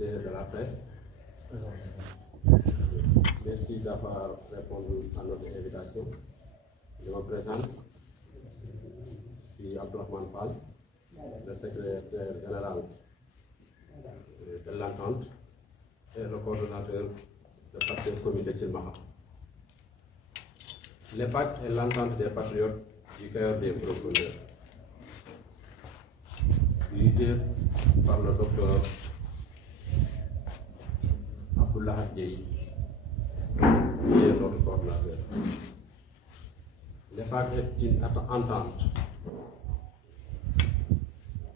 messieurs de la presse, merci d'avoir répondu à notre invitation. Je me présente, je suis Abdourahmane Fall, le secrétaire général de l'Entente et le coordonnateur de parti commune de Thilmakha. L'EPAC est l'Entente des patriotes du cœur des profondeurs, dirigée par le docteur Abdoulaye Dieye, qui est notre coordonnateur. L'EPAC est une entente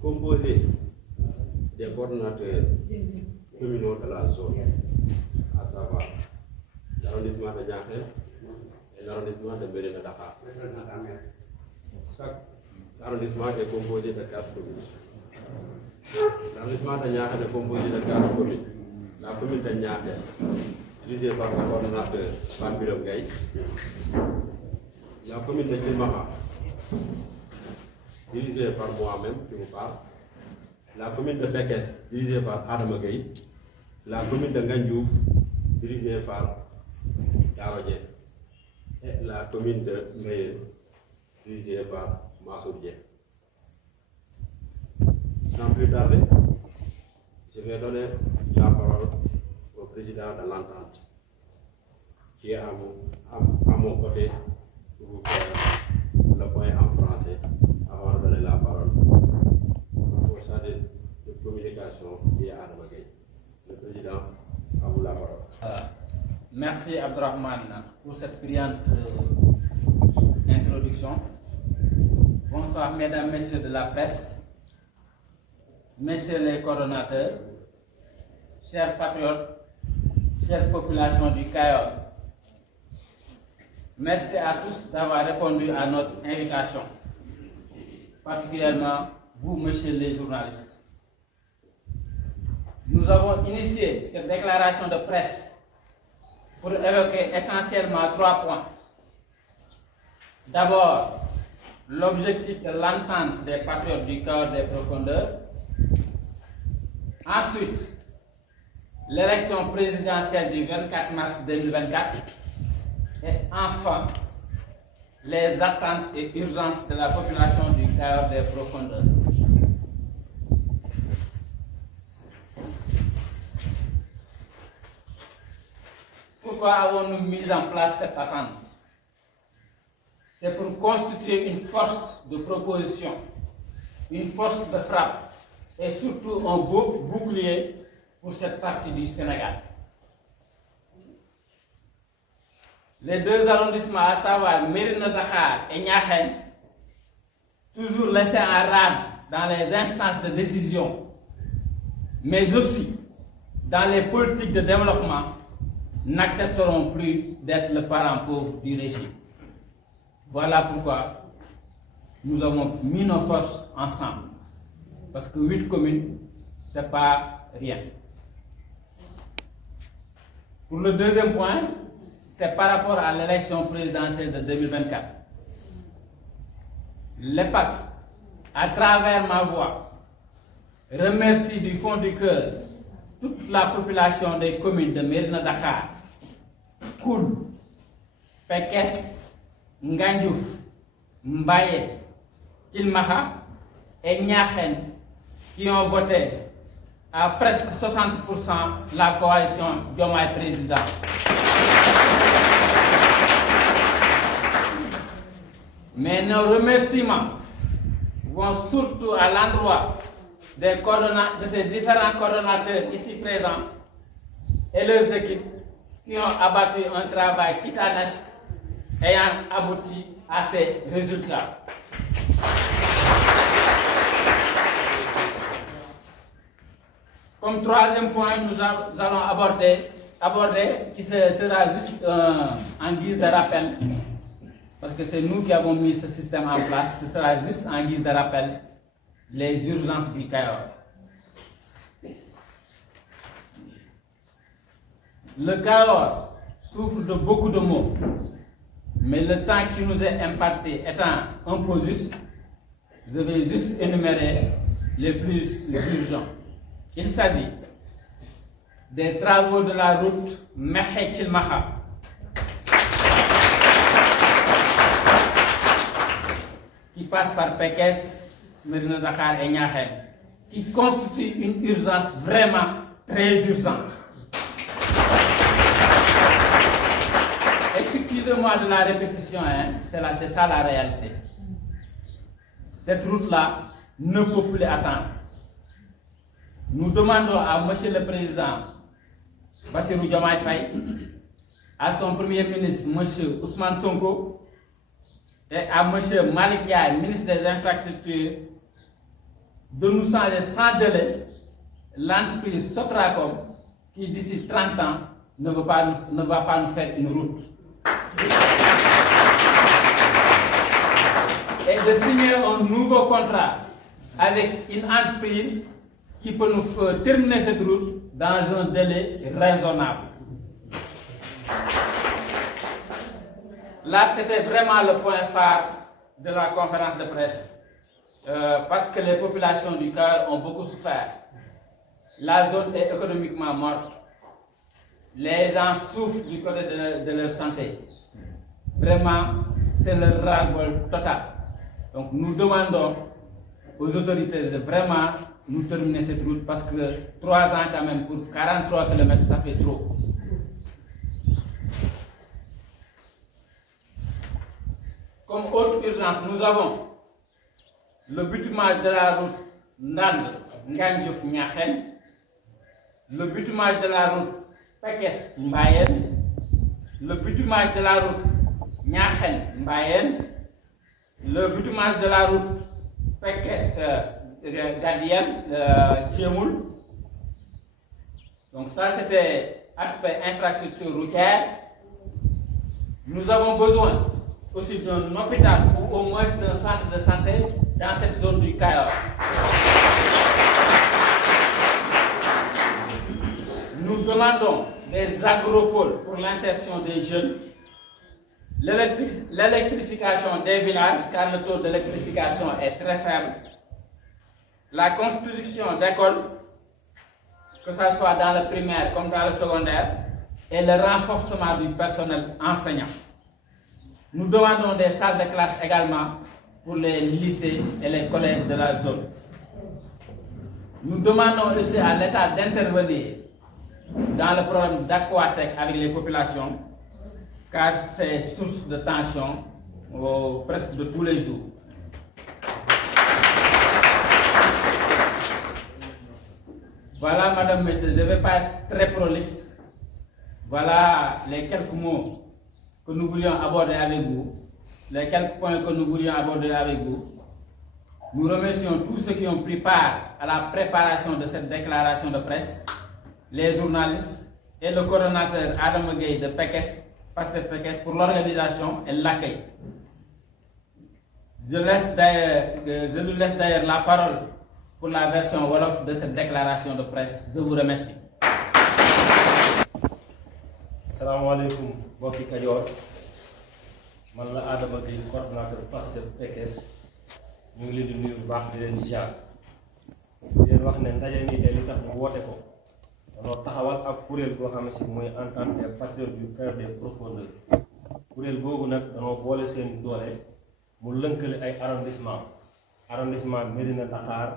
composée des coordonnateurs communaux de la zone, à savoir l'arrondissement de Niakhène et l'arrondissement de Mérina Dakhar. Chaque arrondissement est composé de 4 communes. L'arrondissement de Niakhène est composé de 4 communes. La commune de Niakhène, dirigée par le coordonnateur Bambilom Gaye. La commune de Thilmakha, dirigée par moi-même, qui vous parle. La commune de Bekes, dirigée par Adama Gaye. La commune de Ngandiouf, dirigée par Darodje. Et la commune de Meyel, dirigée par Massoud Dieng. Sans plus tarder, je vais donner la parole au président de l'Entente, qui est à mon côté pour vous faire le point en français avant de donner la parole au chargé de communication qui est Adama Gaye. Le président, à vous la parole. Merci Abdourahmane pour cette brillante introduction. Bonsoir mesdames, messieurs de la presse, messieurs les coordonnateurs, chers patriotes, chère population du Cayor. Merci à tous d'avoir répondu à notre invitation, particulièrement vous, messieurs les journalistes. Nous avons initié cette déclaration de presse pour évoquer essentiellement 3 points. D'abord, l'objectif de l'entente des patriotes du cœur des profondeurs. Ensuite, l'élection présidentielle du 24 mars 2024. Et enfin, les attentes et urgences de la population du cœur des profondeurs. Pourquoi avons-nous mis en place cette attente? C'est pour constituer une force de proposition, une force de frappe et surtout un beau bouclier pour cette partie du Sénégal. Les 2 arrondissements, à savoir Mérina Dakhar et Niakhène, toujours laissés en rade dans les instances de décision, mais aussi dans les politiques de développement, n'accepteront plus d'être le parent pauvre du régime. Voilà pourquoi nous avons mis nos forces ensemble. Parce que 8 communes, ce n'est pas rien. Pour le deuxième point, c'est par rapport à l'élection présidentielle de 2024. L'EPAC, à travers ma voix, remercie du fond du cœur toute la population des communes de Mérina Dakhar, Koul, Pekes, Ngandiouf, Mbaye, Thilmakha et Niakhène qui ont voté à presque 60% la coalition Diomaye Président. Mais nos remerciements vont surtout à l'endroit de ces différents coordonnateurs ici présents et leurs équipes qui ont abattu un travail titanesque ayant abouti à ces résultats. Comme troisième point, nous allons aborder qui sera juste en guise de rappel, parce que c'est nous qui avons mis ce système en place, ce sera juste en guise de rappel, les urgences du Cayor. Le Cayor souffre de beaucoup de maux, mais le temps qui nous est imparti étant un peu juste, je vais juste énumérer les plus urgents. Il s'agit des travaux de la route Mekhe-Kilmaha, qui passe par Pekes, Médina Dakhar et Niakhène, qui constitue une urgence vraiment très urgente. Excusez-moi de la répétition, hein, c'est ça la réalité. Cette route-là ne peut plus attendre. Nous demandons à M. le Président Bassirou Diomaye Faye, à son Premier ministre M. Ousmane Sonko et à M. Malick Ndiaye, ministre des Infrastructures, de nous changer sans délai l'entreprise Sotracom qui d'ici 30 ans ne va pas nous faire une route. Et de signer un nouveau contrat avec une entreprise qui peut nous faire terminer cette route dans un délai raisonnable. Là, c'était vraiment le point phare de la conférence de presse, parce que les populations du Cahors ont beaucoup souffert. La zone est économiquement morte. Les gens souffrent du côté de leur santé. Vraiment, c'est le ras-le-bol total. Donc nous demandons aux autorités de vraiment nous terminer cette route parce que 3 ans quand même pour 43 km, ça fait trop. Comme autre urgence, nous avons le bitumage de la route Ndande-Ngandiouf-Niakhène, le bitumage de la route Pekes-Mbayène, le bitumage de la route Niakhène-Mbayène, le bitumage de la route Pekes-Gadiel-Djemoul. Donc ça, c'était aspect infrastructure routière. Nous avons besoin aussi d'un hôpital ou au moins d'un centre de santé dans cette zone du Cahors. Nous demandons des agropoles pour l'insertion des jeunes, l'électrification des villages, car le taux d'électrification est très faible, la construction d'écoles, que ce soit dans le primaire comme dans le secondaire, et le renforcement du personnel enseignant. Nous demandons des salles de classe également pour les lycées et les collèges de la zone. Nous demandons aussi à l'État d'intervenir dans le problème d'Aquatec avec les populations, car c'est source de tension presque de tous les jours. Voilà, madame, messieurs, je ne vais pas être très prolixe. Voilà les quelques mots que nous voulions aborder avec vous, les quelques points que nous voulions aborder avec vous. Nous remercions tous ceux qui ont pris part à la préparation de cette déclaration de presse, les journalistes et le coordonnateur Adam Gueye de Pekes, Pasteur Pekes, pour l'organisation et l'accueil. Je lui laisse d'ailleurs la parole pour la version Wolof de cette déclaration de presse. Je vous remercie. Assalamualaikum mbokki Kajoor, man la Adama Gueye, coordonnateur Pasteur Pekes. ñu ngi leen di nuyu bu baax di leen ziar di leen wax ne ndaje mi de li tax ñu woote ko dañoo taxawal ak kuréel goo xam ne si mooy entente des patriotes du Cahors des profondeurs. kuréel googu nag dañoo boole seen doole mu lënkale ay arrondissement Médina Dakhar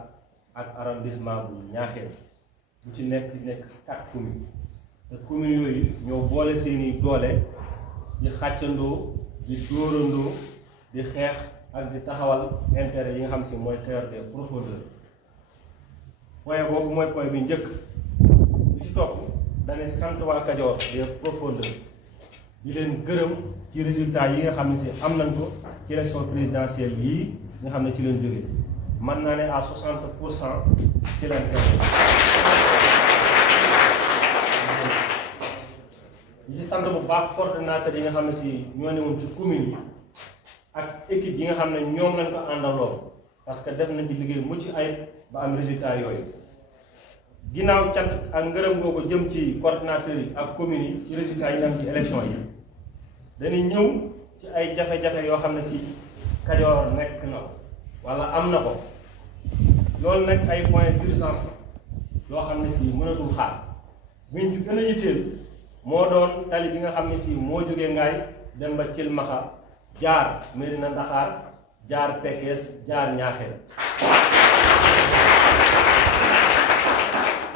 ak arrondissement bu Niakhène bu ci nekk 4 communes te communes yooyu ñoo boole seeni doole di xàccandoo di dóorandoo di xeex ak di taxawal intérêt yi nga xam si mooy Cahors des profondeurs. point boobu mooy point bi njëkk bi ci topp dane sant waa Kajoor des profondeurs di leen gërëm ci résultat yi nga xam ne si am nañ ko ci élection présidentielle yii nga xam ne ci leen jógee mën naa ne à 60% ci leen gagné. di ci sant bu baax coordonnateur yi nga xam ne si ñoo ne woon ci commune yi ak équipe yi nga xam ne ñoom lañ ko àndaloon parce que def nañ ci liggéey mucc ayib ba am résultat yooyu. ginnaaw cant ak ngërëm googu jëm ci coordonnateurs yi ak communes yi ci résultat yi nga am ci élection yi dañuy ñëw ci ay jafe-jafe yoo xam ne si Kajoor nekk na wala am na ko loolu nag ay points d'urgence la yoo xam ne si mënatul xaar buñ ci gën a yitteel moo doon tali bi nga xam ne si moo jógee Ngaay dem ba Cilmaxa jaar Mérina Dakhar jaar Pekes jaar Ñaaxeen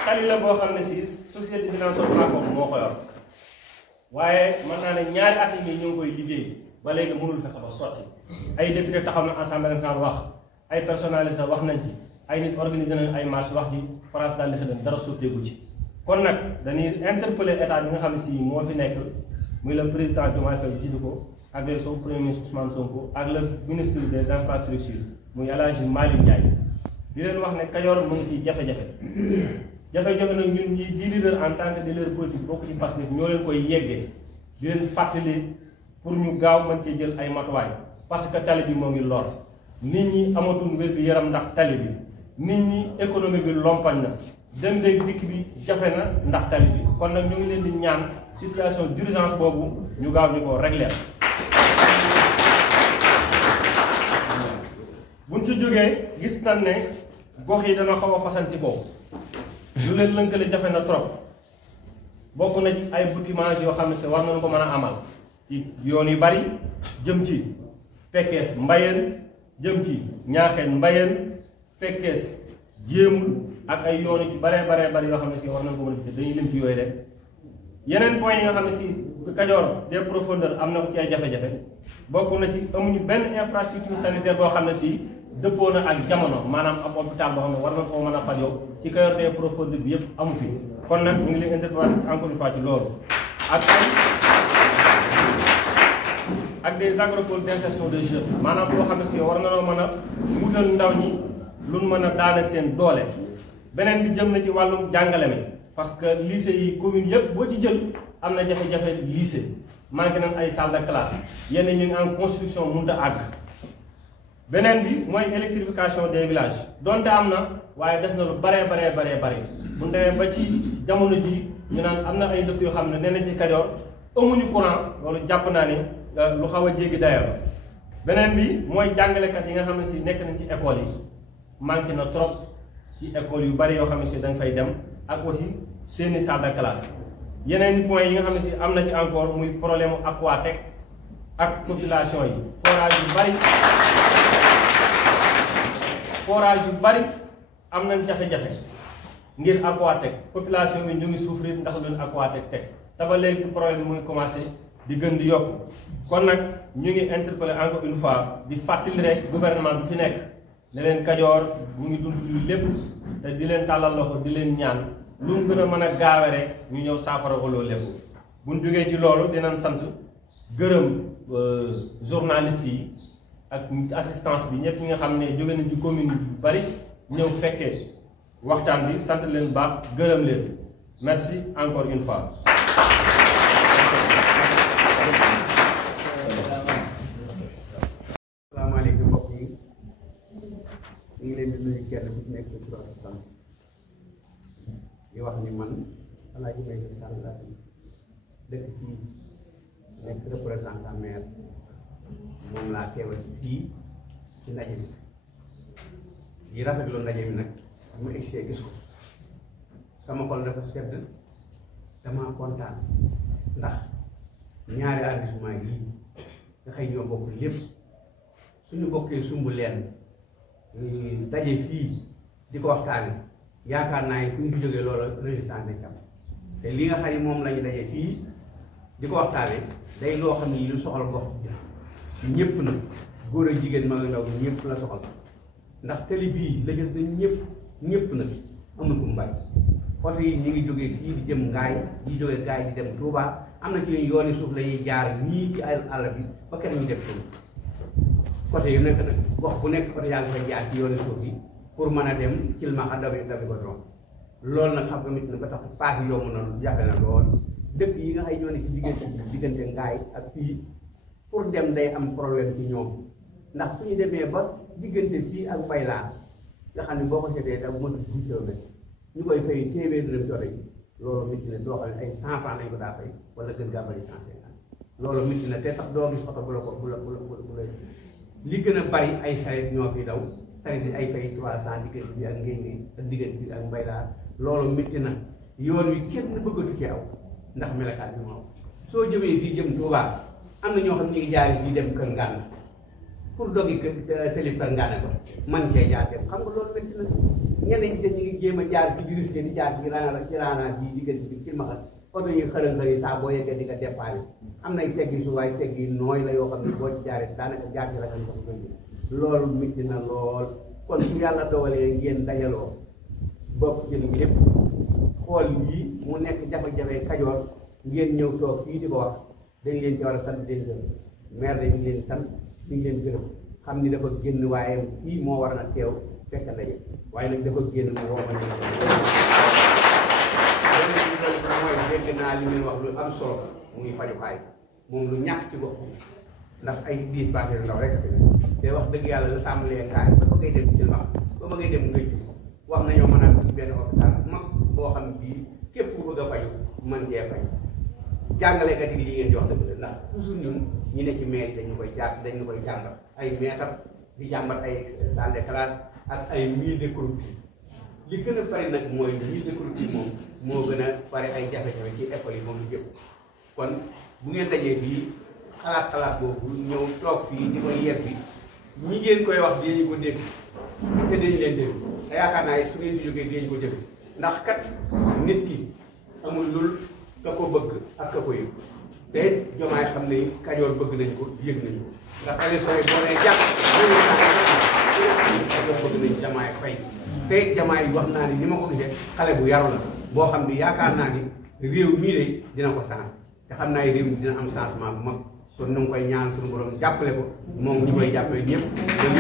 tali la boo xam ne si société de financement Tracom moo ko yor waaye mën naa ne ñaari at yi ñu ngi koy liggéey ba léegi mënul fexe ba sotti ay député taxaw na assemblée nationale wax ay personnalistes wax nañ ci ay nit organisé nañ ay marche wax ci France daal di xëy dara sotteegu ci kon nag dañuy interpeller état bi nga xam ne si moo fi nekk muy le président Diomaye Faye jiitu ko ak le son premier ministre Ousmane Sonko ak le ministre des infrastructures muy El Hadji Malick Ndiaye di leen wax ne Kajoor mu ngi ci jafe-jafe jafe-jafe nag ñun ñi di leader en tant que leader politique bokk ci Pastef ñoo leen koy yeggee di leen fàttali pour ñu gaaw mën cee jël ay matuwaay parce que tali bi moo ngi lor nit ñi amatuñ wér gu yaram ndax tali bi nit ñi économie bi lompañ na dem léegi dikk bi jafe na ndax tali bi kon nag ñu ngi leen di ñaan situation d'urgence boobu ñu gaaw ñu ko régler buñ ci jógee gis nañ ne gox yi dana xaw a fasanti boobu lu leen lënkale jafe na trop bokk na ci ay bâtiments yoo xam ne si war nañu ko mën a amal ci yoon yu bari jëm ci Pekes Mbayeen jëm ci Ñaaxeen Mbayeen Pekes jéemul ak ay yoon yu ci baree bari yoo xam ne si war nañu ko mën a dañuy lim ci yooyu rek yeneen point yi nga xam ne si Kajoor des profondeurs am na ko ci ay jafe-jafe bokk na ci amuñu benn infrastructure sanitaire boo xam ne si dëppoo na ak jamono maanaam ab hôpital boo xam ne war na koo mën a fajoo ci Kajoor des profondeurs bi yëpp amu fi kon nag ñu ngi leen interpellé encore une fois ci loolu ak des agropoles d'insertion des jeunes maanaam boo xam ne si war na noo mën a wutal ndaw ñi lu mën a daane seen doole beneen bi jëm na ci wàllum jàngale mi parce que lycée yi commune yëpp boo ci jël am na jafe-jafe lycée manqué nañ ay salle de classe yenn ñu ngi en construction mënut a àgg beneen bi mooy électrification des villages donte am na waaye des na lu baree bu ñu demee ba ci jamono ji ñu naan am na ay dëkk yoo xam ne nee na ci Kajoor amuñu courant loolu jàpp naa ne lu xaw a jéggi dayoo beneen bi mooy jàngalekat yi nga xam ne si nekk nañ ci école yi manqué na trop ci école yu bari yoo xam ne si da nga fay dem ak aussi seeni salle de classe yeneen point yi nga xam ne si am na ci encore muy problème Aquatec ak population yi forage yu bari am nañ jafe-jafe ngir Aquatec population bi ñu ngi souffrir ndax lu leen Aquatec teg te ba léegi problème bi muy commencé di gën di yokk kon nag ñu ngi interpeller encore une fois di fàttali rek gouvernement bi fi nekk ne leen Kajoor mu ngi dund lu lépp te di leen tàllal loxo di leen ñaan lu mu gën a mën a gaawe rek ñu ñëw saafara ko loolu lépp buñ jógee ci loolu dinañ sant gërëm journalistes yi ak assistance bi ñëpp ñi nga xam ne jóge nañ ci commune yu bari ñëw fekkee waxtaan bi sant leen baax gërëm leen merci encore une fois. asalaamaaleykum mbokk yi ñu ngi leen di nuyu kenn ku ci nekk ci tur ak sant di wax ni man El Hadji Mbaye Sall la dëkk fii nekk représentant maire moom laa teewal fii ci ndaje bi di rafetlu ndaje bi nag mu egsee gis ko sama xol dafa sedd dama kontaan ndax ñaari arrondissement yii nga xëy ñoo bokk lépp suñu bokkee sumb leen daje fii di ko waxtaane yaakaar naa ne fu ñu fi jógee loolu résultat dañ am te li nga xam ne moom lañu daje fii di ko waxtaane day loo xam ne lu soxal gox ñëpp na góor ak jigéen mag ak ndaw ñëpp la soxal ndax télé bii la jël na ñëpp nag amul ku mbay oto yi ñu ngi jógee fii di jëm Ngaay di jógee Ngaay di dem Touba am na ci yooni suuf lañuy jaar nii ci àll bi ba kenn ñu def ko côté yu nekk nag gox bu nekk côté yaa ngi fay jaar ci yooni suuf yi pour mën a dem Cilmaxa dabi ko doon loolu nag xam nga mit na ba tax paas yomb na jafe na lool dëkk yi nga xay ñoo ne ci diggante Ngaay ak fii pour dem day am problème ci ñoom ndax suñu demee ba diggante fii ak Baylaan nga xam ne boo ko seetee da bu ma 10 kilomètres ñu koy fay téeméer dërëm ci oto yi loolu métti na doo xam ne ay 100 francs lañ ko daa fay wala gën gaa bari 150 loolu métti na te sax doo gis oto bu la li gën a bari ay saret ñoo fi daw saret yi ay fay 300 diggante bi ak Ngéy ak diggante bi ak Mbaylaar loolu métti na yoon wi kenn bëggatu ci aw ndax melakaan bi moom soo jëmee fii jëm Touba am na ñoo xam ñu ngi jaari fii dem Kër Ngana pour dogi tëli Kër Ngana ko man cee jaar dem xam nga loolu métti na ñenn ñi dañu ngi jéem a jaar fi di risqué di jaar ci raana bii diggante bi ci maxat oto yi xërën-xëri saa boo yeggee di nga déparé am nay teggi su waaye teggi nooy la yoo xam ne boo ci jaaree daanaka jaar ci rakan sax koy loolu métti na lool kon bu yàlla dogalee ngeen dajaloo bokk ci lépp xool lii mu nekk jafe-jafe Kajoor ngeen ñëw toog fii di ko wax dañ leen ci war a sant leen gërëm maire dañ leen sant ñu ngi leen gërëm xam ni dafa génn waaye fii moo war na teew fekk ndaje waaye nag dafa génn mu woo ma ne mooy dégg naa li ngeen wax lu am solo muy fajukaay moom lu ñàkk ci gox ndax ay diis passé ndaw rek te wax dëgg yàlla la tàmbalee ngaay ba ngay dem ci wax ba ngay dem ngëj wax nañoo mën a ci benn hôpital mag boo xam bii képp ku bëgg a faju mën cee faju jàngalekat yi li ngeen di wax dëgg la ndax toujours ñun ñu ne ci maire dañu koy dañu koy jàngal ay maître di jàmbat ay salle de classe ak ay mille de corruption li gën a bari nag mooy mille de corruption moom moo gën a bari ay jafe-jafe ci école yi moom lu jëpp kon bu ngeen dajee fii xalaat boobu ñëw toog fii di koy yer bi ñi ngeen koy wax dinañu ko dégg te dañu leen dégg te yaakaar naa su ngeen di jógee dinañu ko dégg ndax kat nit ki amul lul ka ko bëgg ak ka ko yëg te Diomaye xam ne Kajoor bëgg nañ ko yëg nañu ko ndax élection yi boo nee jàpp Kajoor bëgg nañ Diomaye Faye te Diomaye wax naa ni ma ko gisee xale bu yaru la boo xam ni yaakaar naa ni réew mii de dina ko changé te xam naa réew mi dina am changement bu mag kon nu ngi koy ñaan suñu borom jàppale ko moom ñu koy jàppale ñëpp te li